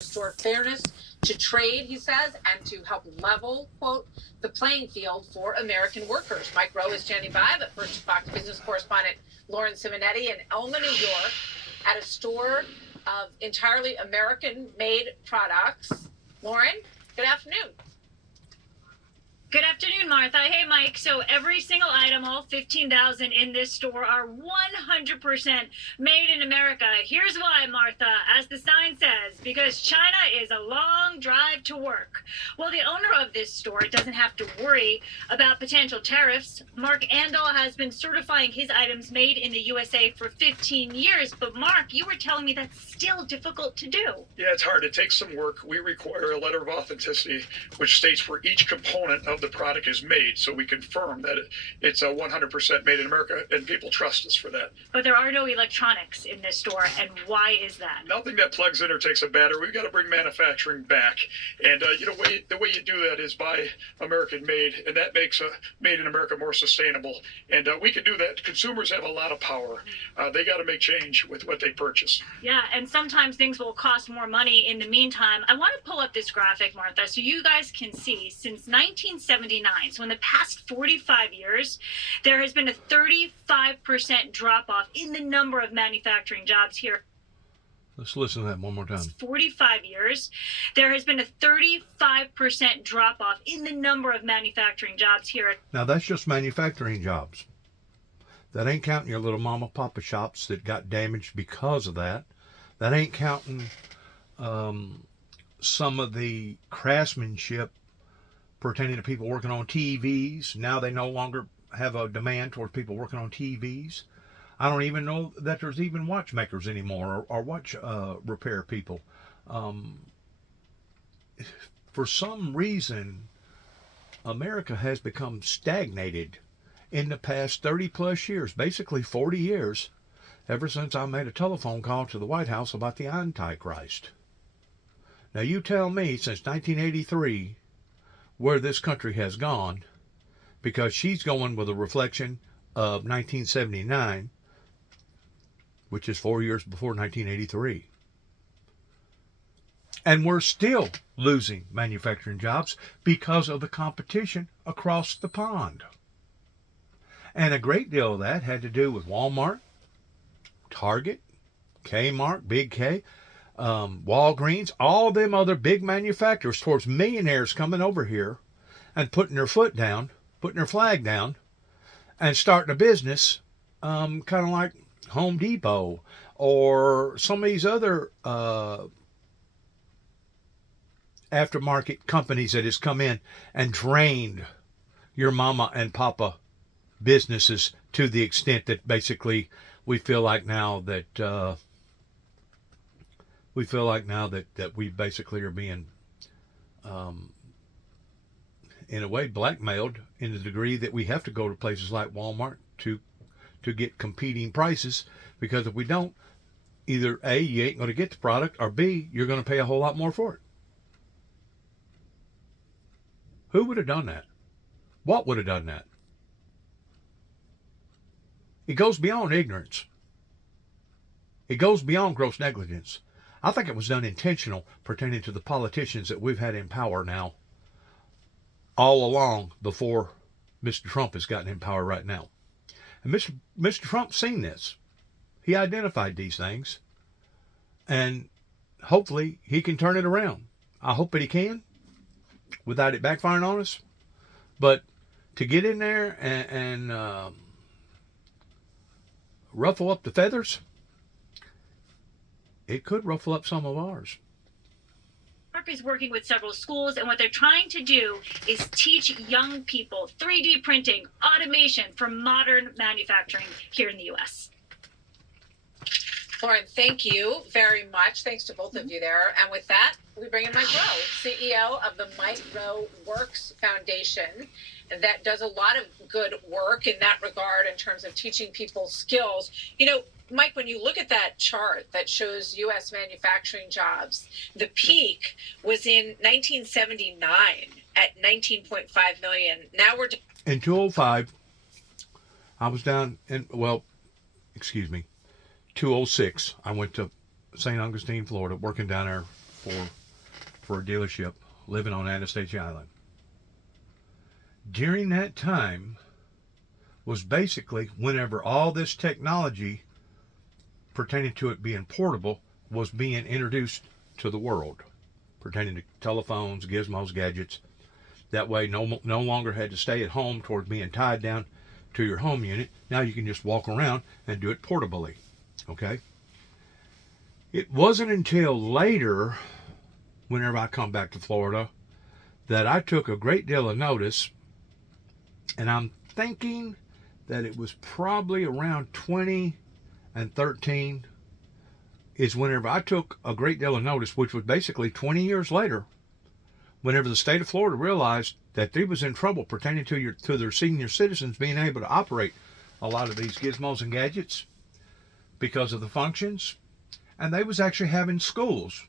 restore fairness to trade, he says, and to help level, quote, the playing field for American workers. Mike Rowe is standing by, but first, Fox Business correspondent Lauren Simonetti in Elma, New York, at a store of entirely American-made products. Lauren, good afternoon. Good afternoon, Martha. Hey, Mike. So every single item, all 15,000 in this store, are 100% made in America. Here's why, Martha. As the sign says, because China is a long drive to work. Well, the owner of this store doesn't have to worry about potential tariffs. Mark Andal has been certifying his items made in the USA for 15 years. But, Mark, you were telling me that's still difficult to do. Yeah, it's hard. It takes some work. We require a letter of authenticity, which states where each component of the product is made, so we confirm that it's a 100% made in America, and people trust us for that. But there are no electronics in this store, and why is that? Nothing that plugs in or takes a battery. We've got to bring manufacturing back, and the way you do that is buy American made, and that makes made in America more sustainable. And we can do that. Consumers have a lot of power. They got to make change with what they purchase. Yeah, and sometimes things will cost more money in the meantime. I want to pull up this graphic, Martha, so you guys can see since 1979, so in the past 45 years, there has been a 35% drop-off in the number of manufacturing jobs here. Let's listen to that one more time. 45 years, there has been a 35% drop-off in the number of manufacturing jobs here. Now, that's just manufacturing jobs. That ain't counting your little mama papa shops that got damaged because of that. That ain't counting some of the craftsmanship pertaining to people working on TVs. Now they no longer have a demand towards people working on TVs. I don't even know that there's even watchmakers anymore, or watch repair people. For some reason, America has become stagnated in the past 30 plus years, basically 40 years, ever since I made a telephone call to the White House about the Antichrist. Now you tell me, since 1983, where this country has gone, because she's going with a reflection of 1979, which is 4 years before 1983. And we're still losing manufacturing jobs because of the competition across the pond. And a great deal of that had to do with Walmart, Target, Kmart, Big K, Walgreens, all them other big manufacturers, towards millionaires coming over here and putting their foot down, putting their flag down, and starting a business, kind of like Home Depot or some of these other aftermarket companies that has come in and drained your mama and papa businesses to the extent that basically we feel like now that we basically are being in a way blackmailed, in the degree that we have to go to places like Walmart to get competing prices, because if we don't, either A, you ain't going to get the product, or B, you're going to pay a whole lot more for it. Who would have done that? What would have done that? It goes beyond ignorance. It goes beyond gross negligence. I think it was done intentional, pertaining to the politicians that we've had in power now all along before Mr. Trump has gotten in power right now. And Mr. Trump's seen this. He identified these things. And hopefully he can turn it around. I hope that he can, without it backfiring on us. But to get in there and ruffle up the feathers, it could ruffle up some of ours. Mark is working with several schools, and what they're trying to do is teach young people 3D printing, automation for modern manufacturing here in the U.S. Lauren, thank you very much. Thanks to both of you there. And with that, we bring in Mike Rowe, CEO of the Mike Rowe Works Foundation, that does a lot of good work in that regard in terms of teaching people skills. You know, Mike, when you look at that chart that shows U.S. manufacturing jobs, the peak was in 1979 at 19.5 million. Now we're in 2005. I was down in 206. I went to St. Augustine, Florida, working down there for a dealership living on Anastasia Island. During that time was basically whenever all this technology pertaining to it being portable was being introduced to the world, pertaining to telephones, gizmos, gadgets. That way, no longer had to stay at home towards being tied down to your home unit. Now you can just walk around and do it portably. Okay? It wasn't until later, whenever I come back to Florida, that I took a great deal of notice, and I'm thinking that it was probably around 2013 is whenever I took a great deal of notice, which was basically 20 years later, whenever the state of Florida realized that they was in trouble pertaining to their senior citizens being able to operate a lot of these gizmos and gadgets because of the functions, and they was actually having schools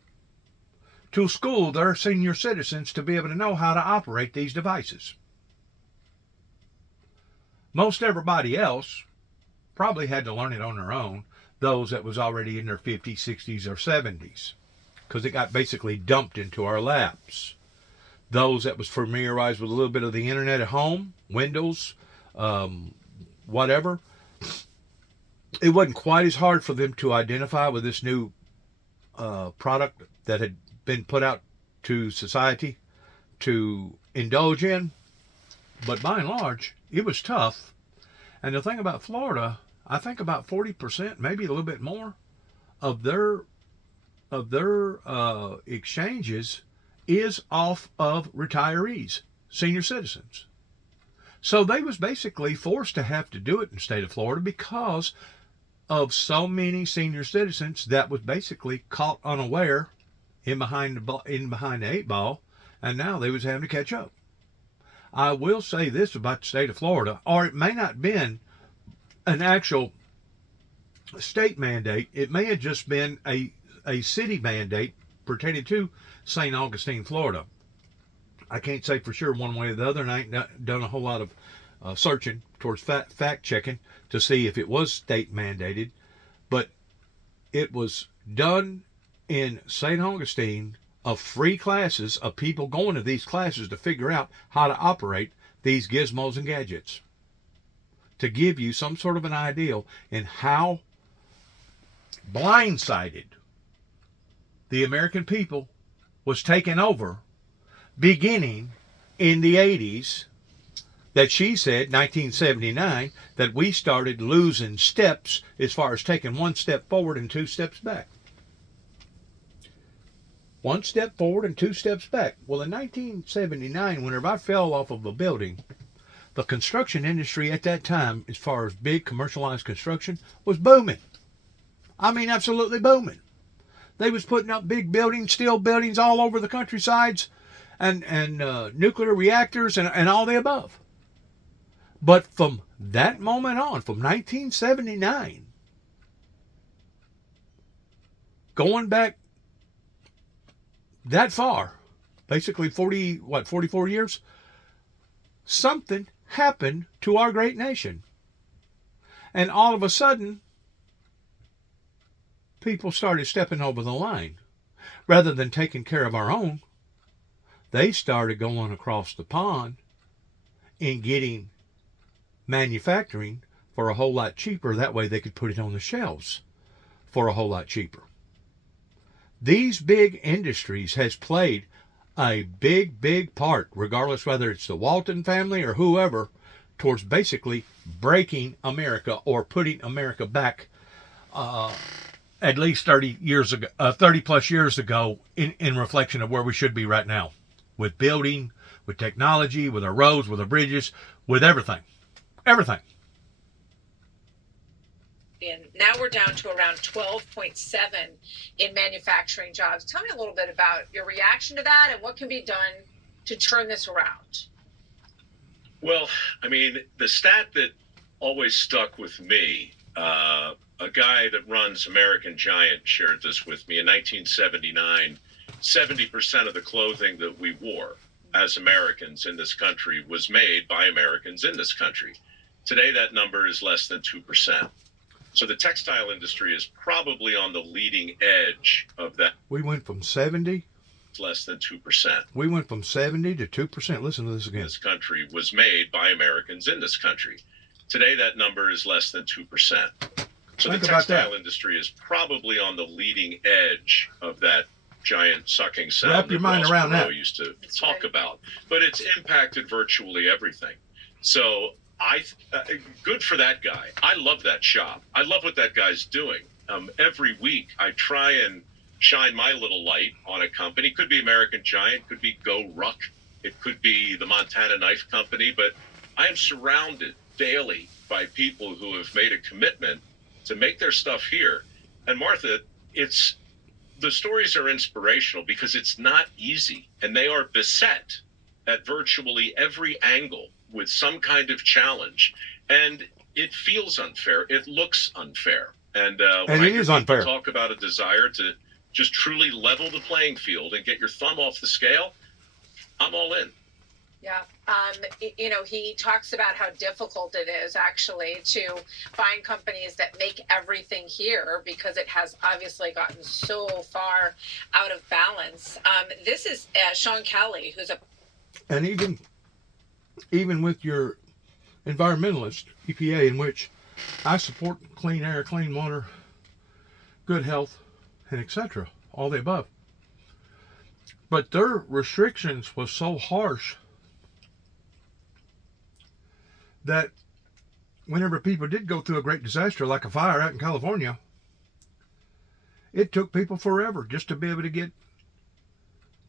to school their senior citizens to be able to know how to operate these devices. Most everybody else probably had to learn it on their own, those that was already in their 50s, 60s, or 70s, because it got basically dumped into our laps. Those that was familiarized with a little bit of the internet at home, Windows, whatever, it wasn't quite as hard for them to identify with this new product that had been put out to society to indulge in. But by and large, it was tough. And the thing about Florida, I think about 40%, maybe a little bit more, of their exchanges is off of retirees, senior citizens. So they was basically forced to have to do it in the state of Florida because of so many senior citizens that was basically caught unaware in behind the eight ball, and now they was having to catch up. I will say this about the state of Florida, or it may not have been an actual state mandate. It may have just been a city mandate pertaining to St. Augustine, Florida. I can't say for sure one way or the other, and I ain't done a whole lot of searching towards fact checking to see if it was state mandated, but it was done in St. Augustine of free classes of people going to these classes to figure out how to operate these gizmos and gadgets, to give you some sort of an idea in how blindsided the American people was taken over beginning in the 80s, that she said, 1979, that we started losing steps as far as taking one step forward and two steps back. One step forward and two steps back. Well, in 1979, whenever I fell off of a building, the construction industry at that time, as far as big commercialized construction, was booming. I mean, absolutely booming. They was putting up big buildings, steel buildings all over the countrysides, and nuclear reactors and all the above. But from that moment on, from 1979, going back that far, basically 44 years, something happened to our great nation. And all of a sudden, people started stepping over the line. Rather than taking care of our own, they started going across the pond and getting manufacturing for a whole lot cheaper. That way they could put it on the shelves for a whole lot cheaper. These big industries has played a big part, regardless whether it's the Walton family or whoever, towards basically breaking America or putting America back at least 30 plus years ago in reflection of where we should be right now, with building, with technology, with our roads, with our bridges, with everything. Everything. And now we're down to around 12.7 in manufacturing jobs. Tell me a little bit about your reaction to that and what can be done to turn this around. Well, I mean, the stat that always stuck with me, a guy that runs American Giant shared this with me in 1979. 70% of the clothing that we wore as Americans in this country was made by Americans in this country. Today, that number is less than 2%. So the textile industry is probably on the leading edge of that. We went from 70. Less than 2%. We went from 70 to 2%. Listen to this again. This country was made by Americans in this country. Today, that number is less than 2%. So Think the about textile that. industry is probably on the leading edge of that giant sucking sound Wrap your that mind Ross around Perot that. used to That's talk right. about. But it's impacted virtually everything. So good for that guy. I love that shop. I love what that guy's doing. Every week, I try and shine my little light on a company. Could be American Giant, could be Go Ruck, it could be the Montana Knife Company, but I am surrounded daily by people who have made a commitment to make their stuff here. And Martha, the stories are inspirational because it's not easy, and they are beset at virtually every angle with some kind of challenge. And it feels unfair. It looks unfair. And when it I hear is people unfair. talk about a desire to just truly level the playing field and get your thumb off the scale, I'm all in. Yeah. He talks about how difficult it is actually to find companies that make everything here because it has obviously gotten so far out of balance. This is Sean Kelly, who's And even with your environmentalist, EPA, in which I support clean air, clean water, good health, and etc., all the above. But their restrictions was so harsh that whenever people did go through a great disaster like a fire out in California, it took people forever just to be able to get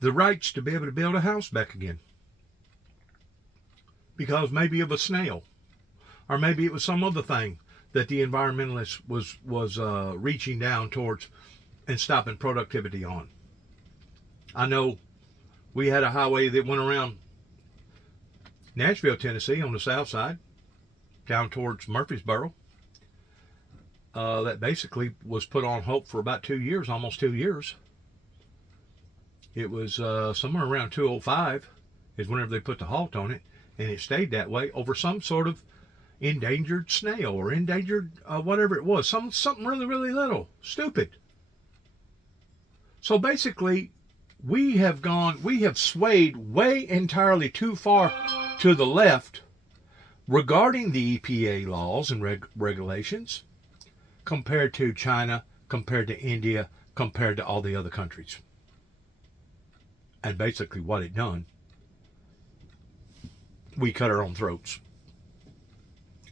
the rights to be able to build a house back again. Because maybe of a snail, or maybe it was some other thing that the environmentalist was reaching down towards and stopping productivity on. I know we had a highway that went around Nashville, Tennessee on the south side, down towards Murfreesboro, that basically was put on hold for about 2 years, almost 2 years. It was somewhere around 205 is whenever they put the halt on it, and it stayed that way over some sort of endangered snail or endangered whatever it was, something really, really little, stupid. So basically, we have swayed way entirely too far to the left regarding the EPA laws and regulations compared to China, compared to India, compared to all the other countries. And basically what it done, we cut our own throats.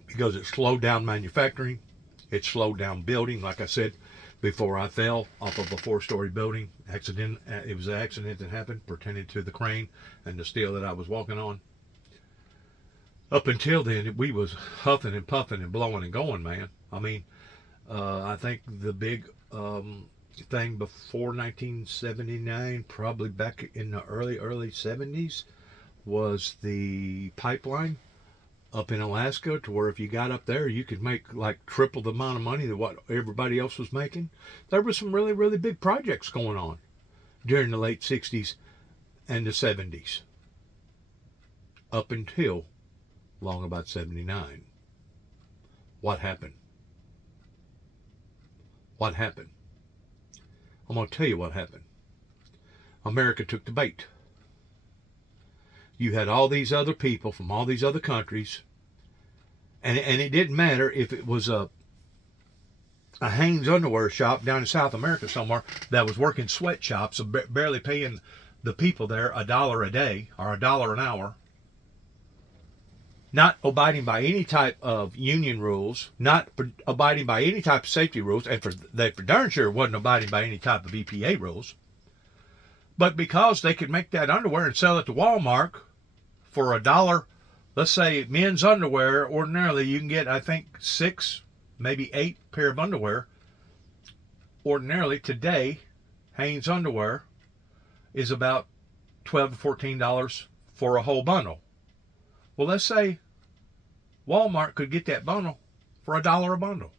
Because it slowed down manufacturing, it slowed down building. Like I said, before I fell off of a 4-story building, it was an accident that happened pertaining to the crane and the steel that I was walking on. Up until then, we was huffing and puffing and blowing and going, man. I mean, I think the big thing before 1979, probably back in the early 70s, was the pipeline up in Alaska, to where if you got up there, you could make like triple the amount of money than what everybody else was making. There were some really, really big projects going on during the late 60s and the 70s, up until long about 79. What happened? What happened? I'm going to tell you what happened. America took the bait. You had all these other people from all these other countries, and it didn't matter if it was a Hanes underwear shop down in South America somewhere that was working sweatshops, barely paying the people there $1 a day or $1 an hour, not abiding by any type of union rules, not abiding by any type of safety rules, and they for darn sure wasn't abiding by any type of EPA rules. But because they could make that underwear and sell it to Walmart for $1, let's say men's underwear, ordinarily you can get, I think, 6, maybe 8 pair of underwear. Ordinarily today, Hanes underwear is about $12 to $14 for a whole bundle. Well, let's say Walmart could get that bundle for $1 a bundle,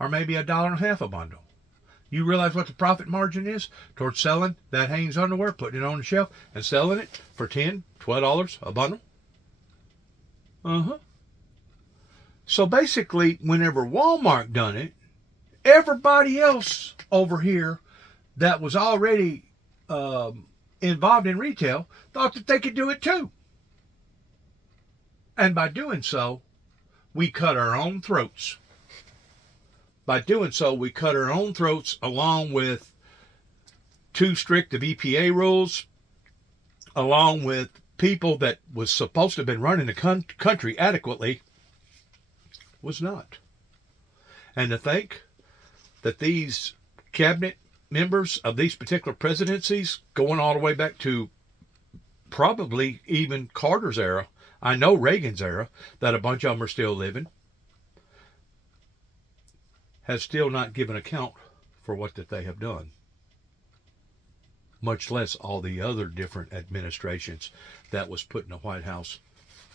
or maybe $1.50 a bundle. You realize what the profit margin is towards selling that Hanes underwear, putting it on the shelf, and selling it for $10, $12 a bundle? So basically, whenever Walmart done it, everybody else over here that was already involved in retail thought that they could do it too. And by doing so, we cut our own throats. By doing so, we cut our own throats along with too strict of EPA rules, along with people that was supposed to have been running the country adequately was not. And to think that these cabinet members of these particular presidencies, going all the way back to probably even Carter's era, I know Reagan's era, that a bunch of them are still living, has still not given account for what that they have done. Much less all the other different administrations that was put in the White House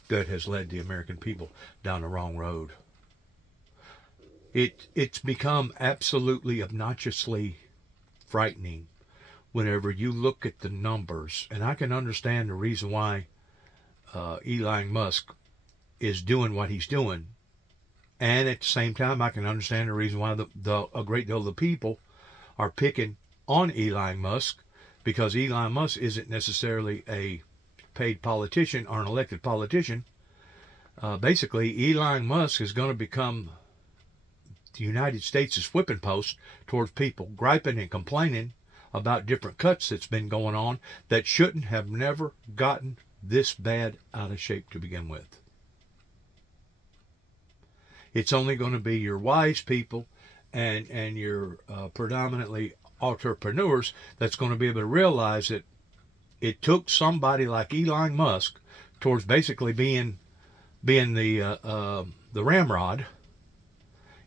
that has led the American people down the wrong road. It's become absolutely obnoxiously frightening whenever you look at the numbers. And I can understand the reason why Elon Musk is doing what he's doing. And at the same time, I can understand the reason why a great deal of the people are picking on Elon Musk, because Elon Musk isn't necessarily a paid politician or an elected politician. Basically, Elon Musk is going to become the United States' whipping post towards people griping and complaining about different cuts that's been going on that shouldn't have never gotten this bad out of shape to begin with. It's only going to be your wise people and your predominantly entrepreneurs that's going to be able to realize that it took somebody like Elon Musk towards basically being the ramrod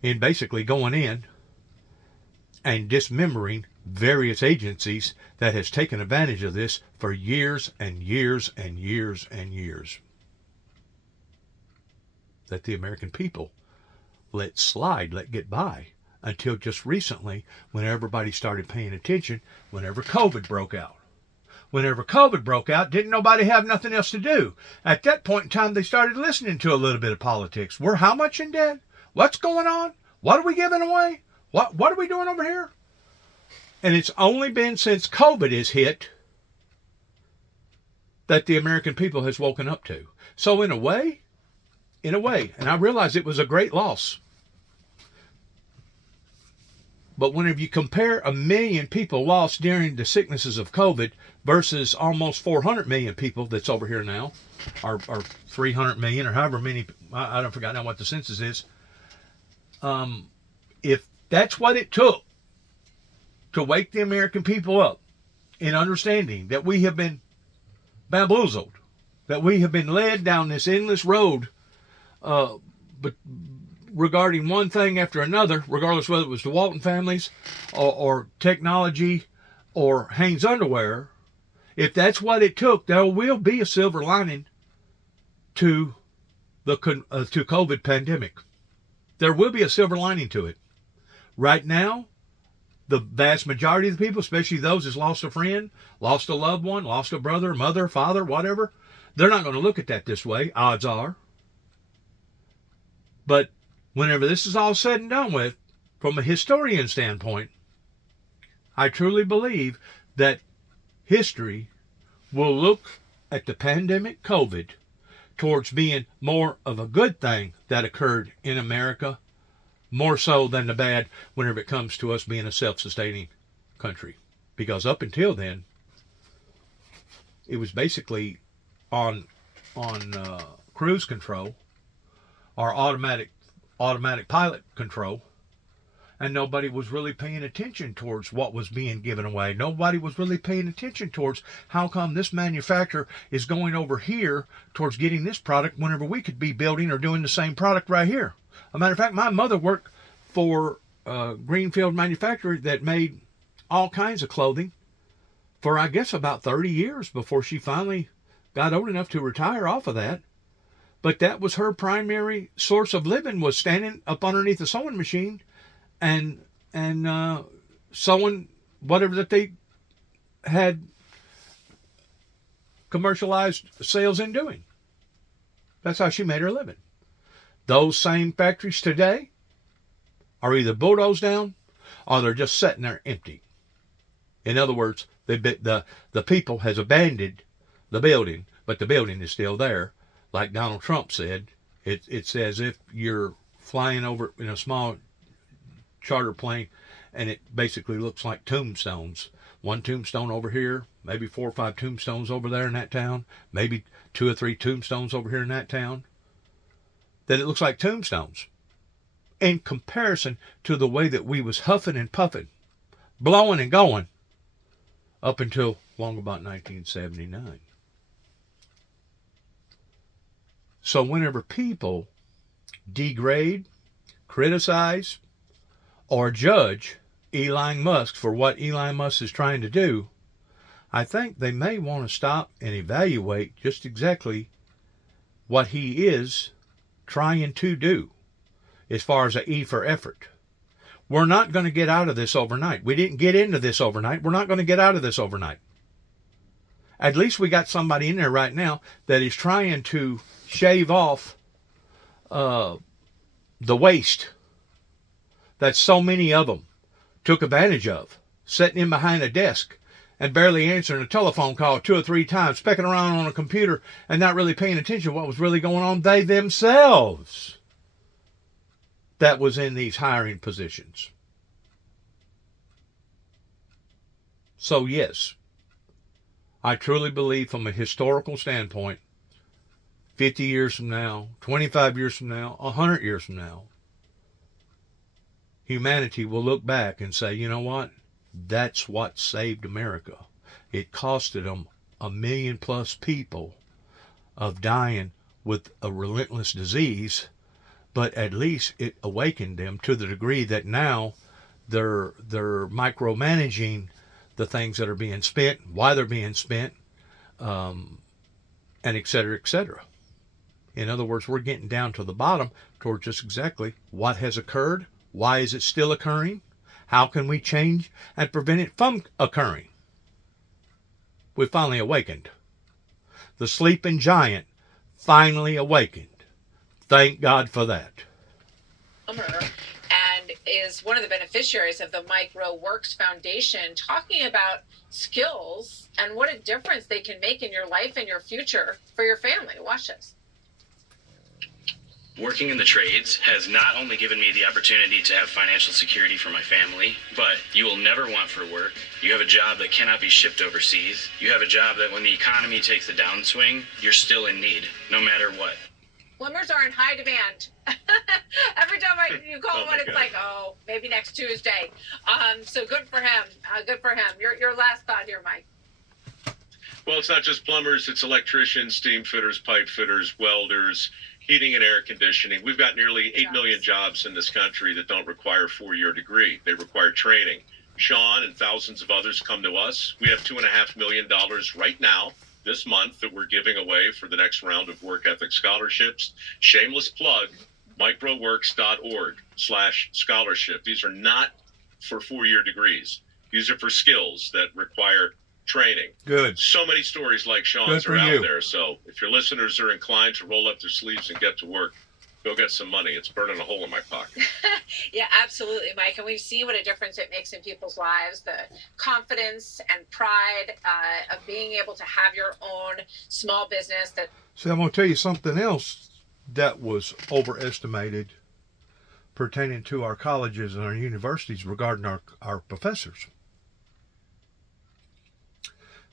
in basically going in and dismembering various agencies that has taken advantage of this for years and years and years and years, that the American people let slide, let get by, until just recently when everybody started paying attention whenever COVID broke out. Whenever COVID broke out, didn't nobody have nothing else to do. At that point in time, they started listening to a little bit of politics. We're how much in debt? What's going on? What are we giving away? What are we doing over here? And it's only been since COVID has hit that the American people has woken up to. So in a way, and I realize it was a great loss. But whenever you compare 1 million people lost during the sicknesses of COVID versus almost 400 million people that's over here now, or 300 million, or however many, I don't forget now what the census is. If that's what it took to wake the American people up in understanding that we have been bamboozled, that we have been led down this endless road, but regarding one thing after another, regardless whether it was the Walton families or technology or Hanes underwear, if that's what it took, there will be a silver lining to the to COVID pandemic. There will be a silver lining to it. Right now, the vast majority of the people, especially those that's lost a friend, lost a loved one, lost a brother, mother, father, whatever, they're not going to look at that this way, odds are. But whenever this is all said and done with, from a historian standpoint, I truly believe that history will look at the pandemic COVID towards being more of a good thing that occurred in America, more so than the bad whenever it comes to us being a self-sustaining country. Because up until then, it was basically on cruise control or automatic pilot control, and nobody was really paying attention towards what was being given away. Nobody was really paying attention towards how come this manufacturer is going over here towards getting this product whenever we could be building or doing the same product right here. As a matter of fact, my mother worked for a Greenfield manufacturer that made all kinds of clothing for, I guess, about 30 years before she finally got old enough to retire off of that. But that was her primary source of living, was standing up underneath a sewing machine and sewing whatever that they had commercialized sales in doing. That's how she made her living. those same factories today are either bulldozed down or they're just sitting there empty. In other words, the people has abandoned the building, but the building is still there. Like Donald Trump said, it's as if you're flying over in a small charter plane, and it basically looks like tombstones. One tombstone over here, maybe 4 or 5 tombstones over there in that town, maybe 2 or 3 tombstones over here in that town. That it looks like tombstones in comparison to the way that we was huffing and puffing, blowing and going up until long about 1979. So whenever people degrade, criticize, or judge Elon Musk for what Elon Musk is trying to do, I think they may want to stop and evaluate just exactly what he is trying to do as far as a E for effort. We're not going to get out of this overnight. We didn't get into this overnight. We're not going to get out of this overnight. At least we got somebody in there right now that is trying to shave off the waste that so many of them took advantage of, sitting in behind a desk and barely answering a telephone call 2 or 3 times, pecking around on a computer and not really paying attention to what was really going on. They themselves that was in these hiring positions. So yes, I truly believe from a historical standpoint, 50 years from now, 25 years from now, 100 years from now, humanity will look back and say, you know what? That's what saved America. It costed them 1 million plus people of dying with a relentless disease, but at least it awakened them to the degree that now they're micromanaging the things that are being spent, why they're being spent, and et cetera, et cetera. In other words, we're getting down to the bottom towards just exactly what has occurred, why is it still occurring, how can we change and prevent it from occurring. We finally awakened. The sleeping giant finally awakened. Thank God for that. And is one of the beneficiaries of the Mike Rowe Works Foundation, talking about skills and what a difference they can make in your life and your future for your family. Watch this. Working in the trades has not only given me the opportunity to have financial security for my family, but you will never want for work. You have a job that cannot be shipped overseas. You have a job that when the economy takes a downswing, you're still in need, no matter what. Plumbers are in high demand. Every time you call one, it's like, oh, maybe next Tuesday. So good for him. Good for him. Your last thought here, Mike. Well, it's not just plumbers, it's electricians, steam fitters, pipe fitters, welders, heating and air conditioning. We've got nearly 8 million jobs in this country that don't require a 4-year degree. They require training. Sean and thousands of others come to us. We have $2.5 million right now, this month, that we're giving away for the next round of work ethic scholarships. Shameless plug, microworks.org/scholarship. These are not for 4-year degrees. These are for skills that require training. Good. So many stories like Sean's are out there. So if your listeners are inclined to roll up their sleeves and get to work, go get some money. It's burning a hole in my pocket. Yeah, absolutely, Mike. And we've seen what a difference it makes in people's lives, the confidence and pride of being able to have your own small business. See, I'm going to tell you something else that was overestimated pertaining to our colleges and our universities regarding our professors.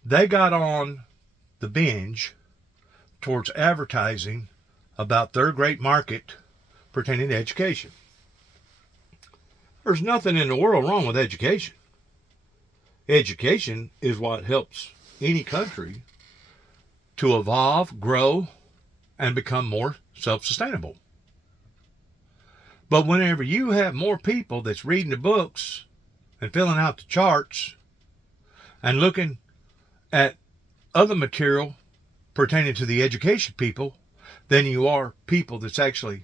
They got on the binge towards advertising about their great market pertaining to education. There's nothing in the world wrong with education. Education is what helps any country to evolve, grow, and become more self-sustainable. But whenever you have more people that's reading the books and filling out the charts and looking at other material pertaining to the education people than you are people that's actually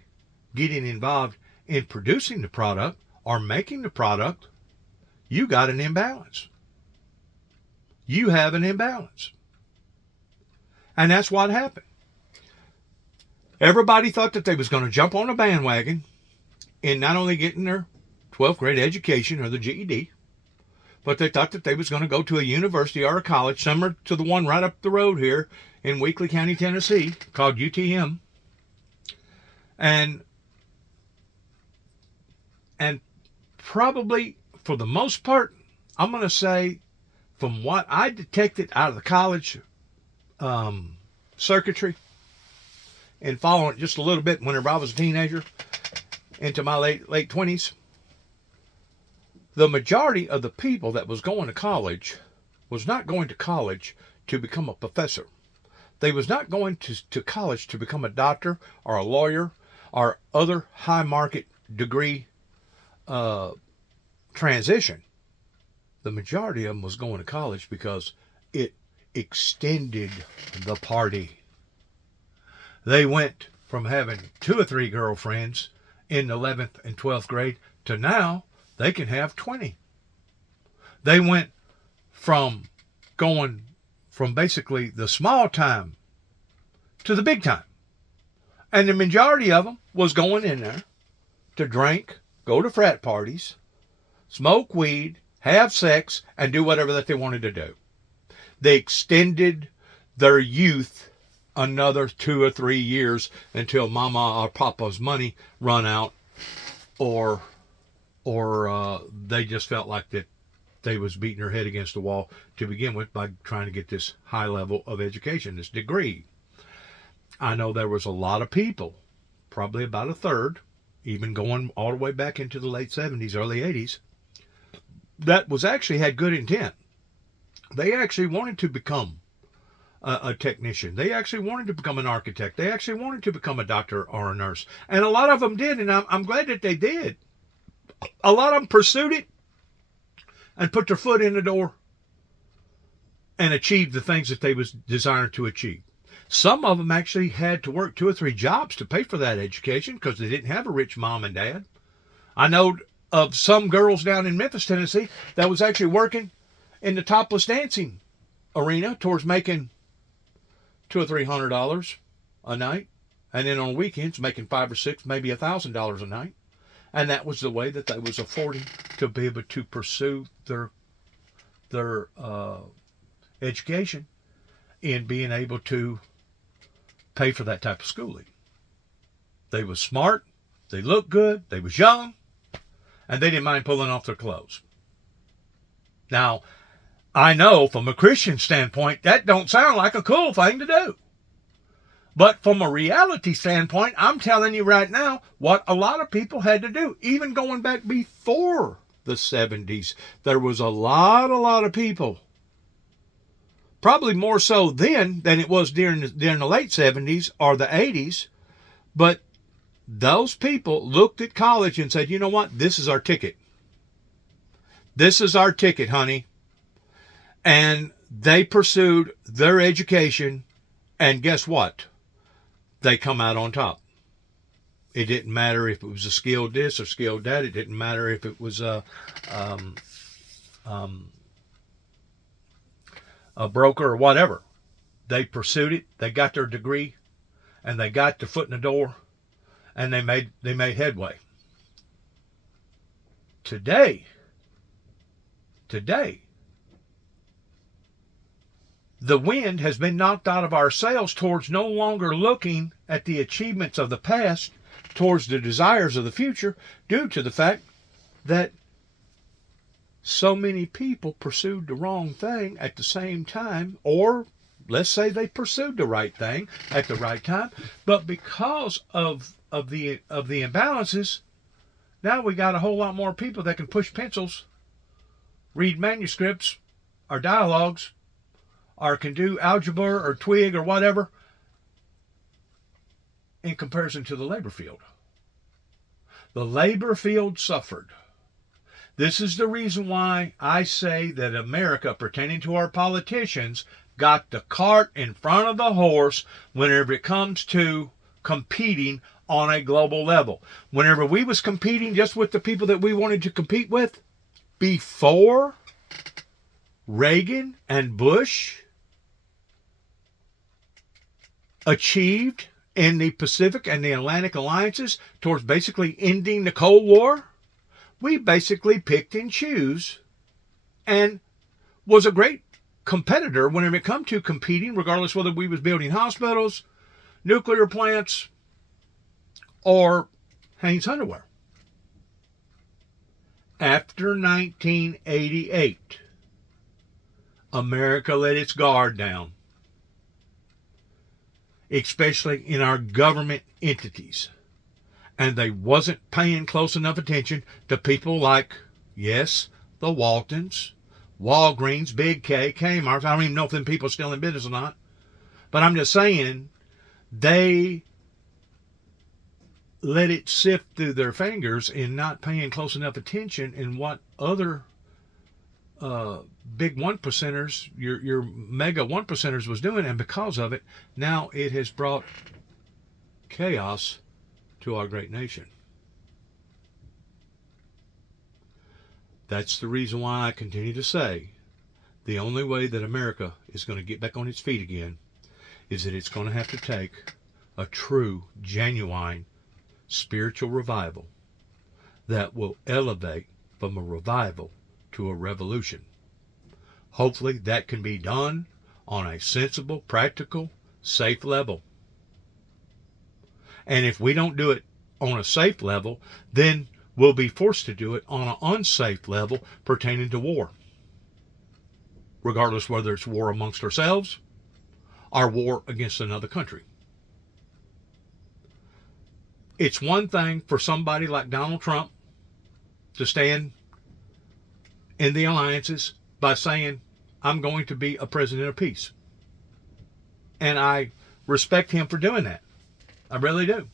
getting involved in producing the product or making the product, you got an imbalance. You have an imbalance. And that's what happened. Everybody thought that they was going to jump on a bandwagon in not only getting their 12th grade education or the GED, but they thought that they was going to go to a university or a college similar to the one right up the road here in Weakley County, Tennessee, called UTM. And probably for the most part, I'm going to say, from what I detected out of the college circuitry and following it just a little bit whenever I was a teenager into my late 20s, the majority of the people that was going to college was not going to college to become a professor. They was not going to college to become a doctor or a lawyer or other high market degree transition. The majority of them was going to college because it extended the party. They went from having 2 or 3 girlfriends in 11th and 12th grade to now they can have 20. They went from going from basically the small time to the big time. And the majority of them was going in there to drink, go to frat parties, smoke weed, have sex, and do whatever that they wanted to do. They extended their youth another 2 or 3 years until mama or papa's money run out, or they just felt like that they was beating their head against the wall to begin with by trying to get this high level of education, this degree. I know there was a lot of people, probably about a third, even going all the way back into the late 70s, early 80s, that was actually had good intent. They actually wanted to become a technician. They actually wanted to become an architect. They actually wanted to become a doctor or a nurse. And a lot of them did, and I'm glad that they did. A lot of them pursued it and put their foot in the door and achieved the things that they was desiring to achieve. Some of them actually had to work 2 or 3 jobs to pay for that education because they didn't have a rich mom and dad. I know of some girls down in Memphis, Tennessee, that was actually working in the topless dancing arena towards making $200 or $300 a night, and then on weekends making $500 or $600, maybe $1,000 a night. And that was the way that they was affording to be able to pursue their education in being able to pay for that type of schooling. They was smart, they looked good, they was young, and they didn't mind pulling off their clothes. Now, I know from a Christian standpoint, that don't sound like a cool thing to do. But from a reality standpoint, I'm telling you right now what a lot of people had to do. Even going back before the 70s, there was a lot of people, probably more so then than it was during the late 70s or the 80s, but those people looked at college and said, you know what, this is our ticket. This is our ticket, honey. And they pursued their education, and guess what? They come out on top. It didn't matter if it was a skilled this or skilled that. It didn't matter if it was a broker or whatever. They pursued it. They got their degree, and they got their foot in the door, and they made headway. Today, the wind has been knocked out of our sails towards no longer looking at the achievements of the past, towards the desires of the future, due to the fact that so many people pursued the wrong thing at the same time, or let's say they pursued the right thing at the right time, but because of the imbalances, now we got a whole lot more people that can push pencils, read manuscripts or dialogues, or can do algebra or twig or whatever in comparison to the labor field. The labor field suffered. This is the reason why I say that America, pertaining to our politicians, got the cart in front of the horse whenever it comes to competing on a global level. Whenever we was competing just with the people that we wanted to compete with, before Reagan and Bush achieved in the Pacific and the Atlantic alliances towards basically ending the Cold War, we basically picked and choose and was a great competitor whenever it come to competing, regardless whether we was building hospitals, nuclear plants, or Hanes underwear. After 1988, America let its guard down, especially in our government entities. And they wasn't paying close enough attention to people like, yes, the Waltons, Walgreens, Big K, Kmart. I don't even know if them people are still in business or not. But I'm just saying, they let it sift through their fingers in not paying close enough attention in what other big one percenters, your mega one percenters was doing. And because of it, now it has brought chaos to our great nation. That's the reason why I continue to say the only way that America is going to get back on its feet again is that it's going to have to take a true, genuine spiritual revival that will elevate from a revival to a revolution. Hopefully that can be done on a sensible, practical, safe level. And if we don't do it on a safe level, then we'll be forced to do it on an unsafe level pertaining to war. Regardless whether it's war amongst ourselves or war against another country. It's one thing for somebody like Donald Trump to stand in the alliances by saying, I'm going to be a president of peace. And I respect him for doing that. I really do.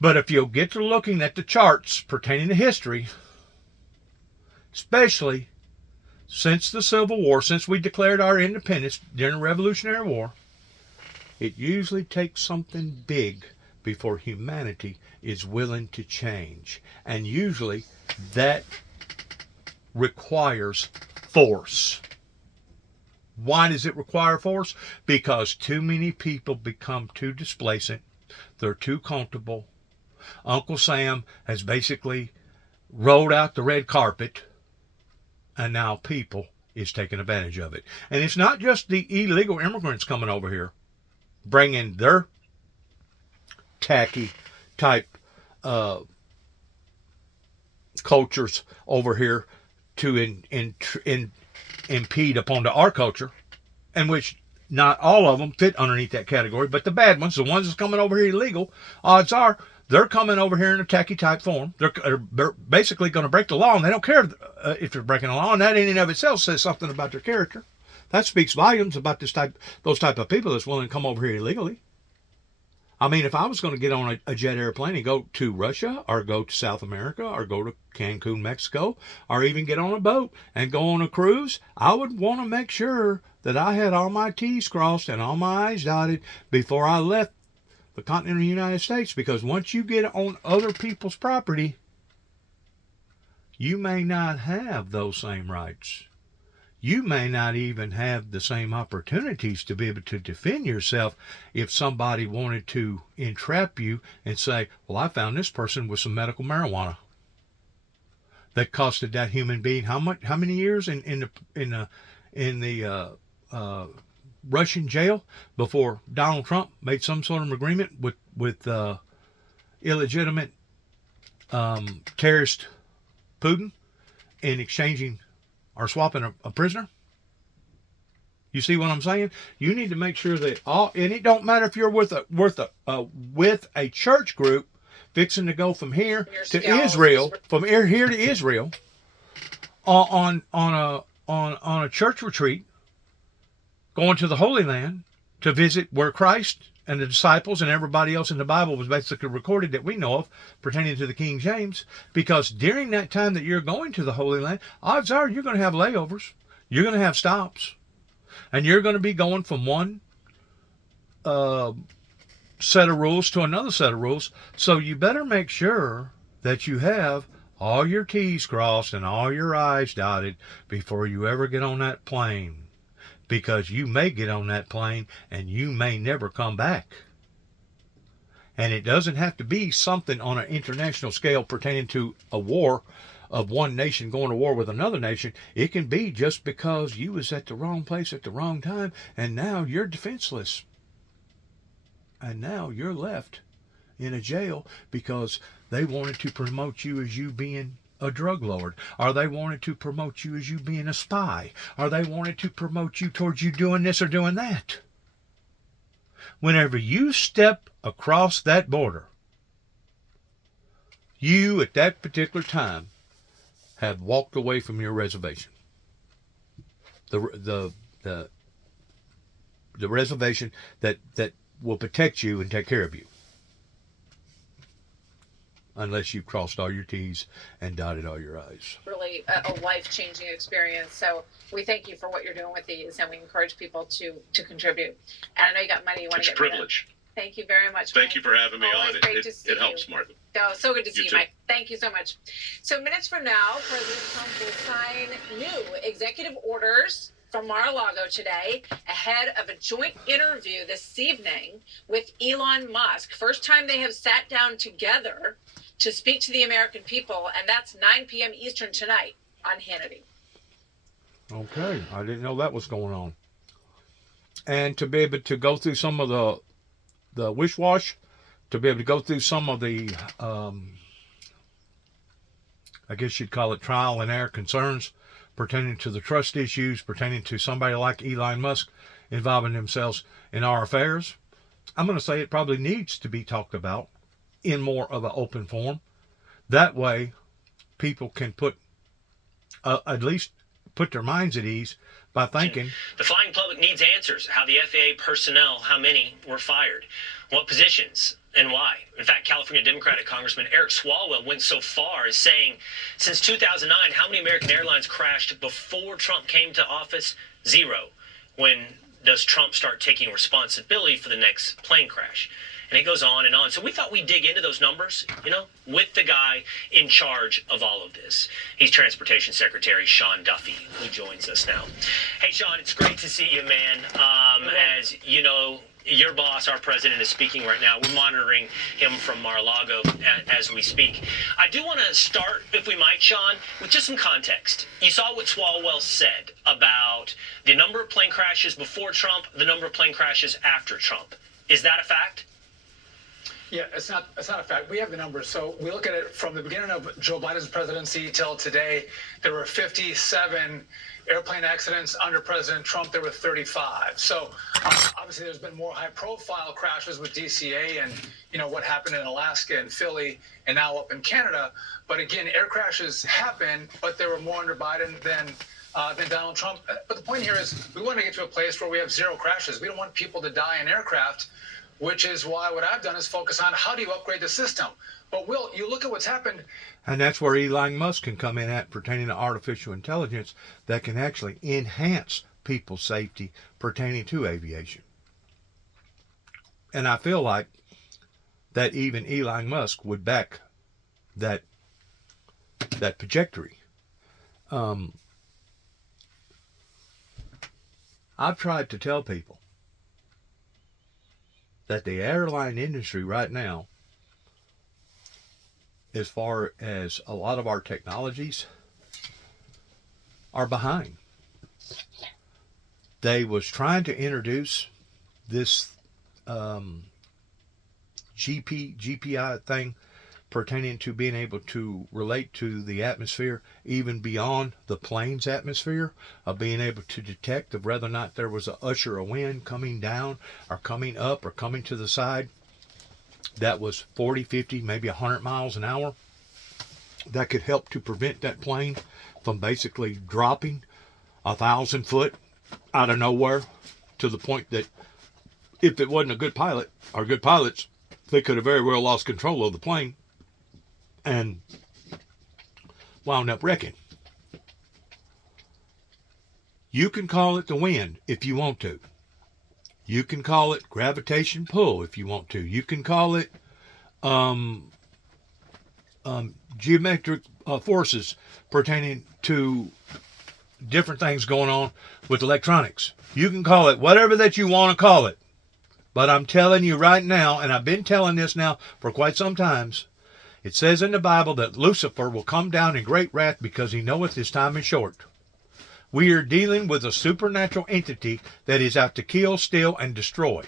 But if you'll get to looking at the charts pertaining to history, especially since the Civil War, since we declared our independence during the Revolutionary War, it usually takes something big before humanity is willing to change. And usually that requires force. Why does it require force? Because too many people become too displacent. They're too comfortable. Uncle Sam has basically rolled out the red carpet, and now people is taking advantage of it. And it's not just the illegal immigrants coming over here, bringing their tacky type cultures over here to impede upon our culture, and which not all of them fit underneath that category, but the bad ones, the ones that's coming over here illegal, odds are they're coming over here in a tacky type form. They're basically going to break the law, and they don't care if they're breaking the law, and that in and of itself says something about their character. That speaks volumes about those type of people that's willing to come over here illegally. I mean, if I was going to get on a jet airplane and go to Russia or go to South America or go to Cancun, Mexico, or even get on a boat and go on a cruise, I would want to make sure that I had all my T's crossed and all my I's dotted before I left the continental United States. Because once you get on other people's property, you may not have those same rights. You may not even have the same opportunities to be able to defend yourself if somebody wanted to entrap you and say, well, I found this person with some medical marijuana that costed that human being how many years in the Russian jail before Donald Trump made some sort of agreement with illegitimate terrorist Putin in exchanging or swapping a prisoner. You see what I'm saying? You need to make sure that and it don't matter if you're with a church group fixing to go from here to Israel, from here to Israel, on a church retreat, going to the Holy Land to visit where Christ and the disciples and everybody else in the Bible was basically recorded that we know of pertaining to the King James. Because during that time that you're going to the Holy Land, odds are you're going to have layovers. You're going to have stops. And you're going to be going from one set of rules to another set of rules. So you better make sure that you have all your T's crossed and all your I's dotted before you ever get on that plane. Because you may get on that plane and you may never come back. And it doesn't have to be something on an international scale pertaining to a war of one nation going to war with another nation. It can be just because you was at the wrong place at the wrong time, and now you're defenseless. And now you're left in a jail because they wanted to promote you as you being a drug lord, or they wanted to promote you as you being a spy, or they wanted to promote you towards you doing this or doing that. Whenever you step across that border, you at that particular time have walked away from your reservation. The reservation that will protect you and take care of you. Unless you've crossed all your T's and dotted all your I's. Really a life-changing experience. So we thank you for what you're doing with these, and we encourage people to contribute. And I know you got money you want to It's get a privilege. Thank you very much. Thank Mike. you for having me Always on. great to see It helps, you. Martha. Oh, so good to see you, too. Mike. Thank you so much. So minutes from now, President Trump will sign new executive orders from Mar-a-Lago today ahead of a joint interview this evening with Elon Musk. First time they have sat down together to speak to the American people, and that's 9 p.m. Eastern tonight on Hannity. Okay, I didn't know that was going on. And to be able to go through some of the wish-wash, to be able to go through some of the, I guess you'd call it trial and error concerns pertaining to the trust issues, pertaining to somebody like Elon Musk involving themselves in our affairs. I'm going to say it probably needs to be talked about in more of an open form. That way, people can at least put their minds at ease by thinking. The flying public needs answers. How the FAA personnel, how many were fired, what positions, and why. In fact, California Democratic Congressman Eric Swalwell went so far as saying, since 2009, how many American airlines crashed before Trump came to office? 0. When does Trump start taking responsibility for the next plane crash? And it goes on and on. So we thought we'd dig into those numbers, with the guy in charge of all of this. He's Transportation Secretary Sean Duffy, who joins us now. Hey, Sean, it's great to see you, man. As you know, your boss, our president, is speaking right now. We're monitoring him from Mar-a-Lago as we speak. I do want to start, if we might, Sean, with just some context. You saw what Swalwell said about the number of plane crashes before Trump, the number of plane crashes after Trump. Is that a fact? Yeah, it's not a fact. We have the numbers. So we look at it from the beginning of Joe Biden's presidency till today. There were 57 airplane accidents. Under President Trump, there were 35. So obviously there's been more high-profile crashes with DCA and, what happened in Alaska and Philly and now up in Canada. But again, air crashes happen, but there were more under Biden than Donald Trump. But the point here is we want to get to a place where we have 0 crashes. We don't want people to die in aircraft, which is why what I've done is focus on how do you upgrade the system. But Will, you look at what's happened. And that's where Elon Musk can come in at pertaining to artificial intelligence that can actually enhance people's safety pertaining to aviation. And I feel like that even Elon Musk would back that trajectory. I've tried to tell people that the airline industry right now, as far as a lot of our technologies, are behind. They was trying to introduce this GPI thing pertaining to being able to relate to the atmosphere even beyond the plane's atmosphere, of being able to detect of whether or not there was a usher of wind coming down or coming up or coming to the side that was 40, 50, maybe 100 miles an hour, that could help to prevent that plane from basically dropping 1,000 foot out of nowhere, to the point that if it wasn't a good pilot or good pilots, they could have very well lost control of the plane and wound up wrecking. You can call it the wind if you want to. You can call it gravitation pull if you want to. You can call it geometric forces pertaining to different things going on with electronics. You can call it whatever that you want to call it. But I'm telling you right now, and I've been telling this now for quite some times, it says in the Bible that Lucifer will come down in great wrath because he knoweth his time is short. We are dealing with a supernatural entity that is out to kill, steal, and destroy.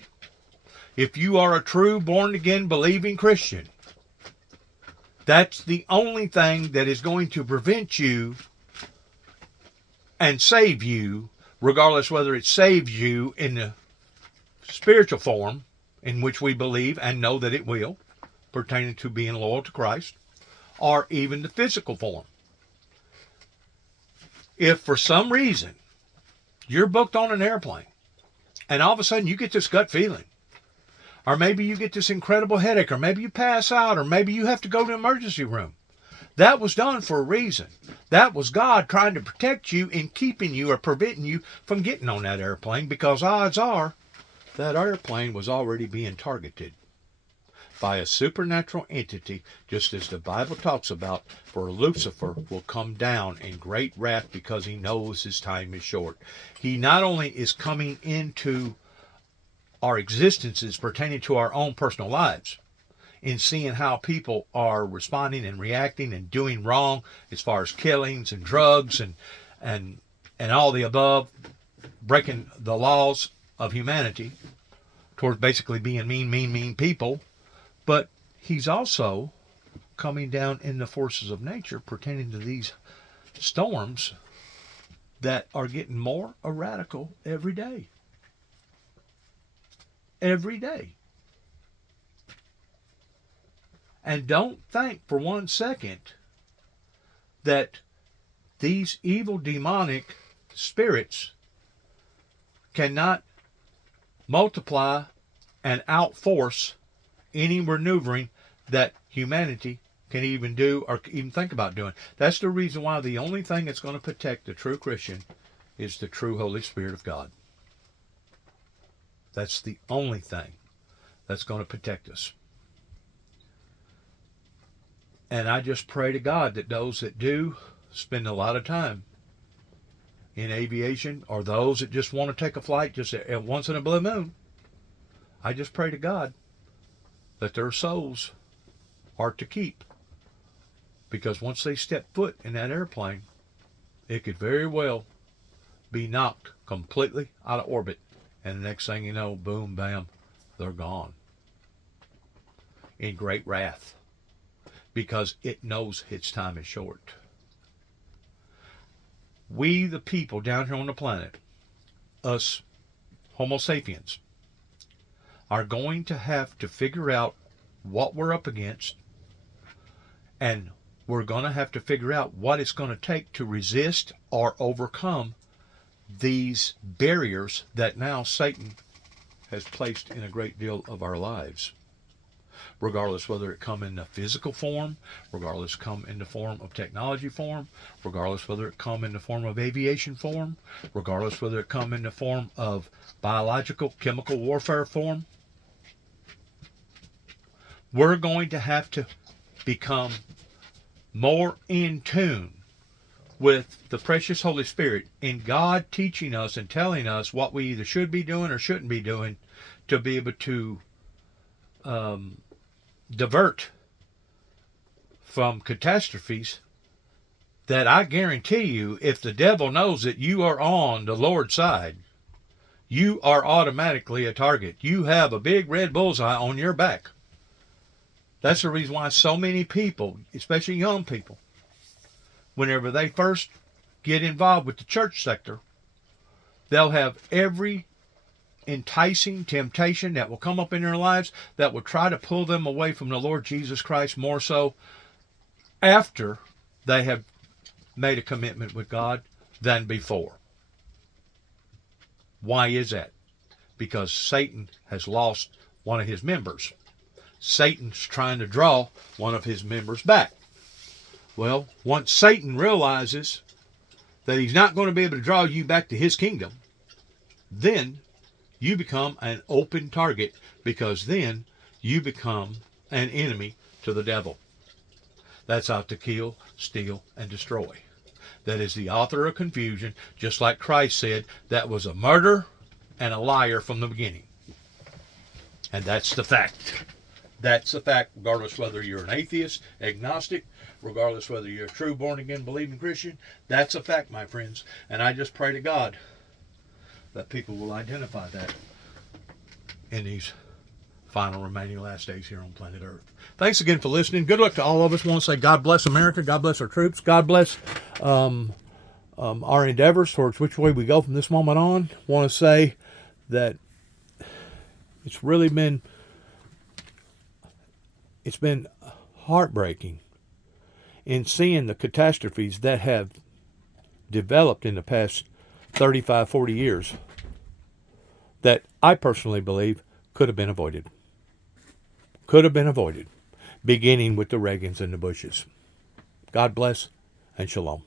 If you are a true born-again believing Christian, that's the only thing that is going to prevent you and save you, regardless whether it saves you in the spiritual form, in which we believe and know that it will, pertaining to being loyal to Christ, or even the physical form. If for some reason you're booked on an airplane and all of a sudden you get this gut feeling, or maybe you get this incredible headache, or maybe you pass out, or maybe you have to go to the emergency room, that was done for a reason. That was God trying to protect you and keeping you or preventing you from getting on that airplane, because odds are that airplane was already being targeted by a supernatural entity, just as the Bible talks about, for Lucifer will come down in great wrath because he knows his time is short. He not only is coming into our existences pertaining to our own personal lives, in seeing how people are responding and reacting and doing wrong as far as killings and drugs and all the above, breaking the laws of humanity towards basically being mean people. But he's also coming down in the forces of nature pertaining to these storms that are getting more radical every day. Every day. And don't think for 1 second that these evil demonic spirits cannot multiply and outforce any maneuvering that humanity can even do or even think about doing. That's the reason why the only thing that's going to protect the true Christian is the true Holy Spirit of God. That's the only thing that's going to protect us. And I just pray to God that those that do spend a lot of time in aviation, or those that just want to take a flight just once in a blue moon, I just pray to God that their souls are to keep. Because once they step foot in that airplane, it could very well be knocked completely out of orbit. And the next thing you know, boom, bam, they're gone. In great wrath. Because it knows its time is short. We, the people down here on the planet, us Homo sapiens, are going to have to figure out what we're up against, and we're going to have to figure out what it's going to take to resist or overcome these barriers that now Satan has placed in a great deal of our lives. Regardless whether it come in the physical form, regardless come in the form of technology form, regardless whether it come in the form of aviation form, regardless whether it come in the form of biological, chemical warfare form, we're going to have to become more in tune with the precious Holy Spirit in God teaching us and telling us what we either should be doing or shouldn't be doing to be able to divert from catastrophes that I guarantee you, if the devil knows that you are on the Lord's side, you are automatically a target. You have a big red bullseye on your back. That's the reason why so many people, especially young people, whenever they first get involved with the church sector, they'll have every enticing temptation that will come up in their lives that will try to pull them away from the Lord Jesus Christ, more so after they have made a commitment with God than before. Why is that? Because Satan has lost one of his members. Satan's trying to draw one of his members back. Well, once Satan realizes that he's not going to be able to draw you back to his kingdom, then you become an open target, because then you become an enemy to the devil. That's out to kill, steal, and destroy. That is the author of confusion, just like Christ said, that was a murderer and a liar from the beginning. And that's the fact. That's the fact, regardless whether you're an atheist, agnostic, regardless whether you're a true born-again believing Christian. That's a fact, my friends. And I just pray to God that people will identify that in these final remaining last days here on planet Earth. Thanks again for listening. Good luck to all of us. Want to say God bless America. God bless our troops. God bless our endeavors towards which way we go from this moment on. Want to say that it's really been heartbreaking in seeing the catastrophes that have developed in the past 35, 40 years that I personally believe could have been avoided. Could have been avoided, beginning with the Reagans and the Bushes. God bless and shalom.